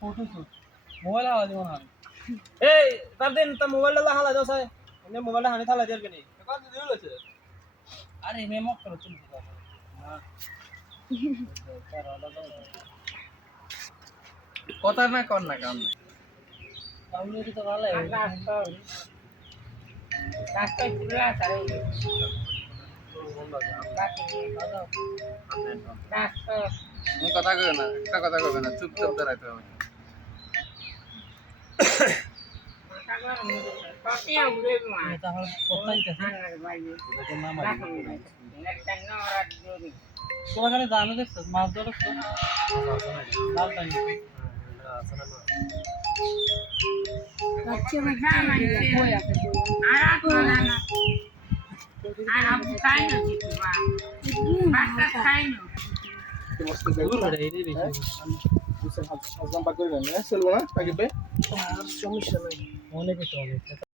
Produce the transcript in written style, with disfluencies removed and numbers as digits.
photoshoot mobile হালা দিব না এই তার দিন তা মোবাইলটা হালা দাও সাই এমনি মোবাইলটা হানি থালা দেবে নি কত দিন হইছে আরে মেমো করো চুল দিবা কথা না কর না কাম তাহলে তো ভালো রাস্তা পুরা তারে রাস্তা তুমি কথা কইবে না একটা কথা কইবে না চুপচাপ দাঁড়াইতে হবে কতিয়া ঘুরে মা তাহলে কোথায় গেছে আর বাইরে এটা নাম রাখুন একটা নরাত জোরি তোরা খালি জানো দেখছ মাছ ধরছ লাল টাইম আচ্ছা আমি কই আছে আর আপু না না আর আপু খাই না কিছু বা বাচ্চা খাই না দূর রে এই রে আজম পাক করবেন না চলবো না পাকিবে সমস্যা নাই অনেক কিছু অনেক